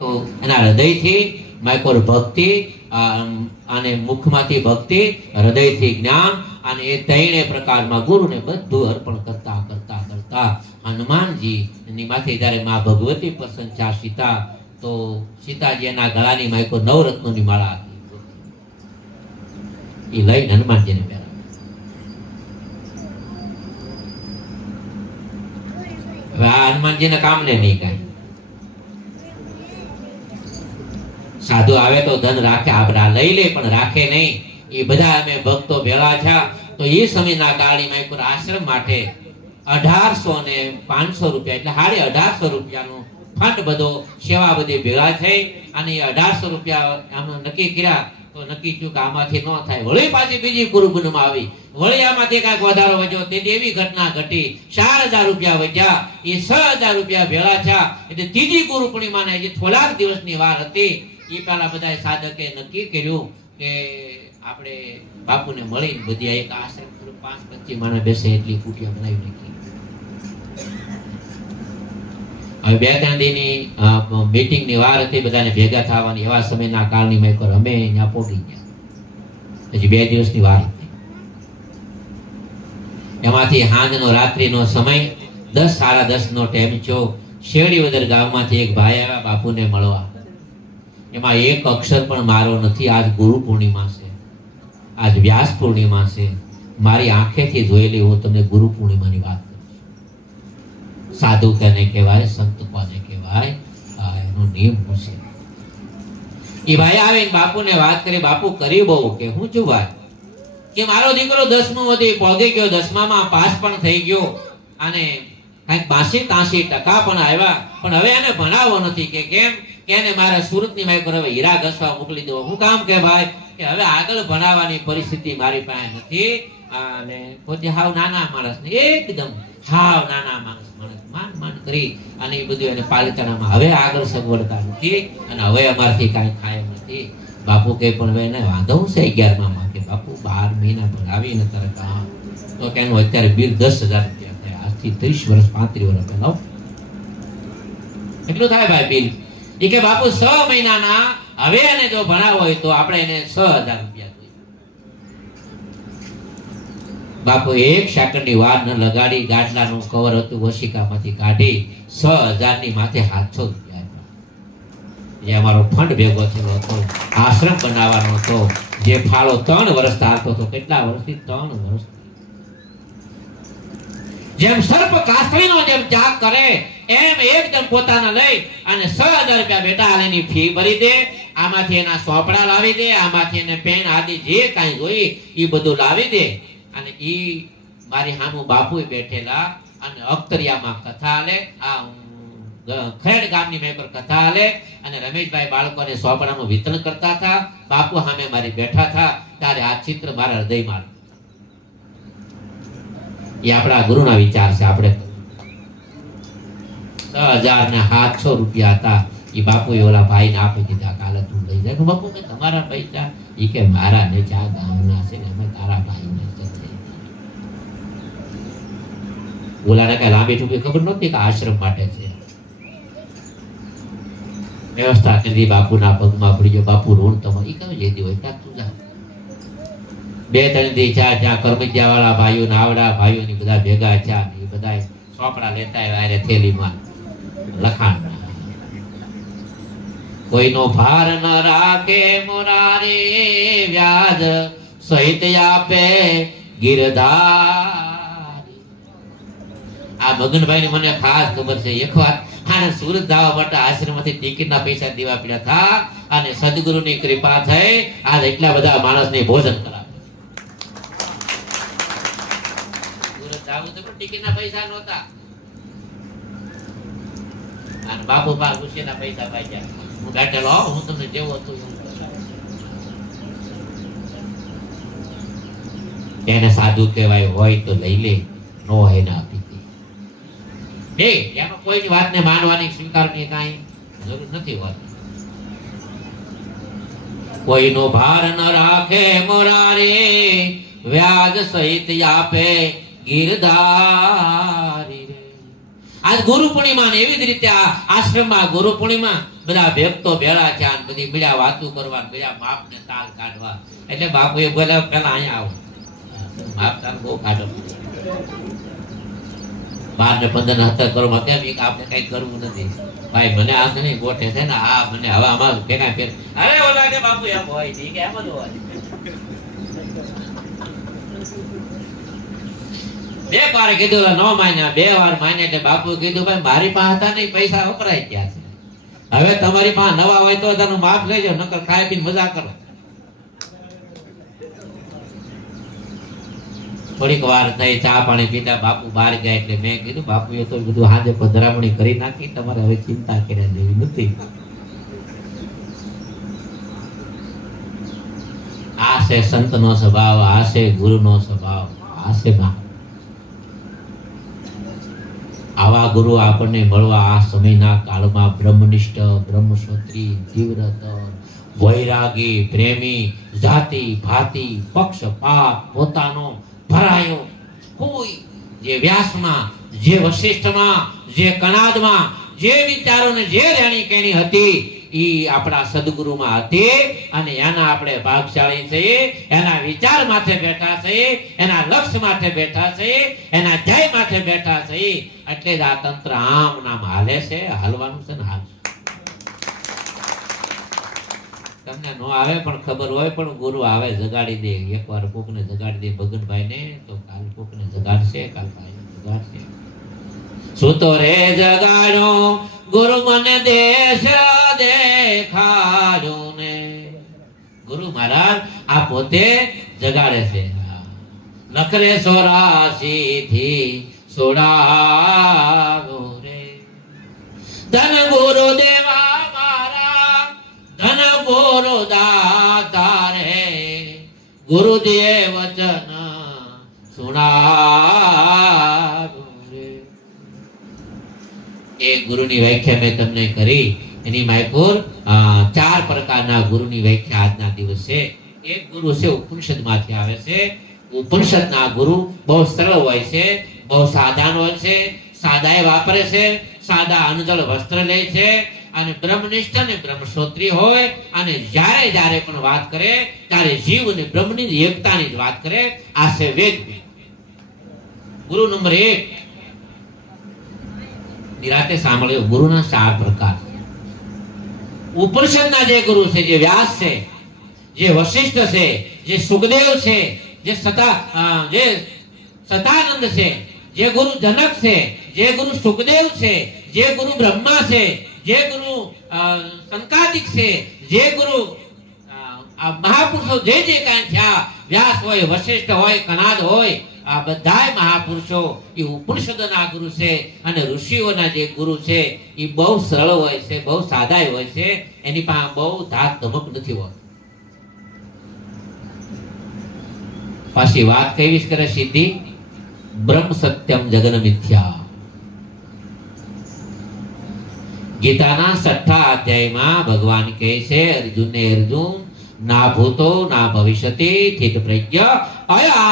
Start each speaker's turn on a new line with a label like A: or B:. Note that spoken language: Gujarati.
A: તો એના હૃદયથી માયકોર ભક્તિ અને મુખમાંથી ભક્તિ, હૃદયથી જ્ઞાન, અને એ ત્રણે પ્રકારમાં ગુરુને બધું અર્પણ કરતા કરતા કરતા હનુમાનજી ની માથે જ્યારે મા ભગવતી પ્રસન્ન છે સીતા, તો સીતાજી એના ગળાની માયકો નવરત્નોની માળા હતી. એ લઈને હનુમાનજીને પહેરા હવે આ હનુમાનજીના કામને નહીં કાંઈ. સાધુ આવે તો ધન રાખે આપણા લઈ લે, પણ રાખે નહીં. એ બધા અમે ભક્તો ભેળા થયા. તો એ સમયના કાળીમાં માયપુર આશ્રમ માટે અઢારસો ને પાંચસો રૂપિયા, એટલે હાડે અઢારસો રૂપિયાનો ફંડ બધો સેવા બધી ભેગા થઈ અને એ અઢારસો રૂપિયા આમ નક્કી કર્યા તો નક્કી થયું કે આમાંથી ન થાય. વળી પાછી બીજી કુરુબનમાં આવી. વળી આમાંથી કાંઈક વધારો વધ્યો. તે એવી ઘટના ઘટી. ચાર હજાર રૂપિયા વધ્યા. એ છ હજાર રૂપિયા ભેળા થયા. એટલે ત્રીજી ગુરુ પૂર્ણિમાના હજી થોડાક દિવસની વાર હતી. એ પેલા બધા સાધકે નક્કી કર્યું કે આપણે બાપુને મળીને બધી એક આશ્રમ પાંચ પચીસ માણસ બેસે એટલી કુટિયા બનાવી નાખી. હવે બે ત્રણ દીની મીટિંગની વાર હતી, બધાને ભેગા થવાની. એવા સમયના કાળની મેં કર અમે અહીંયા પહોંચી ગયા. હજી બે દિવસની વાર હતી. એમાંથી હાંજનો, રાત્રિનો સમય, દસ સાડા દસ નો ટાઈમ થયો શેરડીવદર ગામમાંથી એક ભાઈ આવ્યા, બાપુને મળવા. એમાં એક અક્ષર પણ મારો નથી. આજ ગુરુ પૂર્ણિમા છે. આજ વ્યાસ પૂર્ણિમા છે. મારી આંખેથી જોયેલી હું તમને ગુરુ પૂર્ણિમાની વાત કરું સાધુ કોને કહેવાય? સંત કોને કહેવાય? એનો નિયમ હું છે? એ ભાઈ આવે બાપુને વાત કરી. બાપુ કરી બહુ કે હું છું ભાઈ? કે મારો દીકરો દસમું વધી પહોંચી ગયો. દસમામાં પાસ પણ થઈ ગયો. અને કાંઈક બાસી તાસી ટકા પણ આવ્યા. પણ હવે એને ભણાવવો નથી કે કેમ? કે એને મારા સુરતની પર હવે હીરા ઘસવા મોકલી દો હું કામ કે ભાઈ, કે હવે આગળ ભણાવવાની પરિસ્થિતિ મારી પાસે નથી. અને પોતે હાવ નાના માણસ ને એકદમ હાવ નાના માણસ માણસ, માન માન કરી અને એ બધું એને પાલિતાણામાં હવે આગળ સગવડતા નથી અને હવે અમારથી કાંઈ થાય નથી. બાપુ કે પણ હવે એને વાંધો છે અગિયારમાં? કે બાપુ બાર મહિના ભણાવીને તારે કામ. તો કે એનું અત્યારે બિલ દસ હજાર રૂપિયા થાય. આજથી ત્રીસ વર્ષ પાંત્રીસ વર્ષ પહેલાં. એટલું થાય ભાઈ બિલ? એ કે બાપુ છ મહિનાના, હવે એને જો ભણાવો હોય તો આપણે એને છ હજાર રૂપિયા બાપુ, એક સેકન્ડની વાર ન લગાડી ગાડલાનું કવર હતું વસિકામાંથી કાઢી છ હજારની માથે સાતસો રૂપિયા. એ અમારો ફંડ ભેગો થયેલો હતો, આશ્રમ બનાવવાનો હતો. જે ફાળો ત્રણ વર્ષ આવતો હતો, કેટલા વર્ષથી? ત્રણ વર્ષ જેમ સર્પ કાસ્ત્રીનો જેમ ત્યાગ કરે, એમ એકદમ પોતાના લઈ અને છ હજાર રૂપિયા બેટા આલેની ફી ભરી દે. આમાંથી એના સોપડા લાવી દે, આમાંથી એને પેન આદિ જે કાંઈ જોઈ એ બધું લાવી દે. અને એ મારી સામુ બાપુ બેઠેલા અને અખતરિયામાં કથા આલે. આ ખેડ ગામની મેં પર કથા આલે અને રમેશભાઈ બાળકોને સોપડાનું વિતરણ કરતા હતા. બાપુ સામે મારી બેઠા હતા. ત્યારે આ ચિત્ર મારા હૃદયમાં એ આપણા ગુરુના વિચાર છે. આપણે છ હજાર ને સાતસો રૂપિયા હતા. એ બાપુએ ઓલા ભાઈને આપી દીધા. કાલે તું લઈ જાય બાપુ, મેં તમારા પૈસા એ કે મારા ને ચા ગામના છે ને અમે તારા ભાઈને. ઓલાને કઈ લાંબી ટૂંકી ખબર નહોતી કે આશ્રમ માટે છે? વ્યવસ્થા કરી બાપુના પગમાં પડી ગયો બાપુ ઋણ તમારી જેદી હોય? ત્યાં તું જા. બે ત્રણથી ચાર ત્યાં કરમતિયા વાળા ભાઈઓ, નાવડા ભાઈઓ ની બધા ભેગા થયા એ બધા ચોપડા લેતા આવ્યા થેલીમાં લખાણ કોઈનો ભાર ન રાખે મોરારે વ્યાજ સહિત આપે ગિરધારી. આ મગનભાઈ ને મને ખાસ ખબર છે, એક વાર આને સુરત દાવા માટે આશ્રમમાંથી ટિકિટના પૈસા દેવા પડ્યા હતા અને સદગુરુની કૃપા થઈ, આજ એટલા બધા માણસને ભોજન કરાવે સુરત જાવું તો પણ ટિકિટના પૈસા નહોતા. અને બાપુ પા ગુસ્સેના પૈસા પાઈ હું ગાટેલો હું તમને જેવું હતું એને સાધુ કહેવાય હોય તો લઈ લે, નો હોય ને આપી દે. બે એમાં કોઈની વાતને માનવાની સ્વીકારની કાંઈ જરૂર નથી હોતી. કોઈનો ભાર ન રાખે મોરારે, વ્યાજ સહિત આપે ગીરધારી રે આજ ગુરુ પૂર્ણિમા ને એવી જ રીતે આશ્રમમાં ગુરુ પૂર્ણિમા બધા ભેગતો ભેળા થયા બધી મળ્યા વાતું કરવા મળ્યા બાપ ને તાલ કાઢવા. એટલે બાપુ એ બોલે પેલા અહીંયા આવો. બાપ તાલ બહુ કાઢો. બાર ને પંદર ને કરો કેમ ઈ આપણે કઈ કરવું નથી. ભાઈ, મને આ નહીં ગોઠે છે ને, આ મને હવે આમાં ભેગા ફેર અરે ઓલા કે બાપુ, એમ હોય નહીં કે એમ જ હોય. બે વાર કીધું ન માન્યા. બે વાર માન્યા એટલે બાપુ કીધું, ભાઈ, મારી પાસે હતા નહીં, પૈસા વપરાય ગયા છે. હવે તમારી પાસે નવા હોય તો તેનું માફ લેજો, નકર ખાઈ પીને મજા કરો. થોડીક વાર થઈ, ચા પાણી પીતા બાપુ બહાર ગયા એટલે મેં કીધું બાપુ એ તો બધું હાજે પધરામણી કરી નાખી, તમારે હવે ચિંતા કર્યા જેવી નથી. આ છે સંતનો સ્વભાવ, આ છે ગુરુનો સ્વભાવ, આ છે મા આવા ગુરુ આપણને મળવા આ સમયના કાળમાં બ્રહ્મનિષ્ઠ બ્રહ્મશ્રોત્રી તીવ્રત વૈરાગી, પ્રેમી, જાતિ, ભાતિ પક્ષપાત પોતાનો ભરાયો. કોઈ જે વ્યાસમાં, જે વશિષ્ઠમાં, જે કણાદમાં, જે વિચારોને જે રહેણી કેણી હતી તમને નો આવે પણ ખબર હોય પણ ગુરુ આવે જગાડી દે. એકવાર કોકને જગાડી દે ભગતભાઈ ને તો કાલ કોકને જગાડશે, કાલ ભાઈ જગાડશે. સુતો રે જગાડો. ગુરુ મને દેશ. પોતે જગાડે છે. લખરે સોરાશી થી સોડાવો રે. ધન ગુરુ દેવા મારા, ધન ગુરુ દાતા રે. ગુરુદેવ વચન સુણાવો એ ગુરુની વ્યાખ્યા મેં તમને કરી. એની માયપુર ચાર પ્રકારના ગુરુની વ્યાખ્યા આજના દિવસે એક ગુરુ છે ઉપનિષદમાંથી આવે છે. ઉપનિષદના ગુરુ બહુ સરળ હોય છે, બહુ સાધાન હોય છે, સાદાએ વાપરે છે, સાદા અનજળ વસ્ત્ર લે છે, અને બ્રહ્મનિષ્ઠ અને બ્રહ્મશ્રોત્રી હોય, અને જ્યારે જ્યારે પણ વાત કરે, ત્યારે જીવ અને બ્રહ્મની એકતાની જ વાત કરે, આ છે વેદ ગુરુ નંબર એક. નિરાતે સાંભળ્યો, ગુરુના ચાર પ્રકાર. ઉપનિષદના જે ગુરુ છે, જે વ્યાસ છે જે વશિષ્ઠ છે, જે સુખદેવ છે, જે સતા જે સતાનંદ છે, જે ગુરુ જનક છે, જે ગુરુ સુખદેવ છે, જે ગુરુ બ્રહ્મા છે, જે ગુરુ સંકાદિક છે, જે ગુરુ આ મહાપુરુષો જે જે કાંઈ થયા વ્યાસ હોય, વશિષ્ઠ હોય, કનાદ હોય, આ બધાય મહાપુરુષો એ ઉપનિષદોના ગુરુ છે અને ઋષિઓના જે ગુરુ છે, એ બહુ સરળ હોય છે, બહુ સાદાય હોય છે, એની પાસે બહુ ધાક ધમક નથી હોતી. પાછી વાત કઈ કરે સીધી? બ્રહ્મ સત્યમ જગન મિથ્યા. ગીતાના છઠ્ઠા અધ્યાયમાં ભગવાન કહે છે, અર્જુનને અર્જુન, ના ભૂતો, ના ભવિષ્યતિ સ્થિત પ્રજ્ઞ, અયા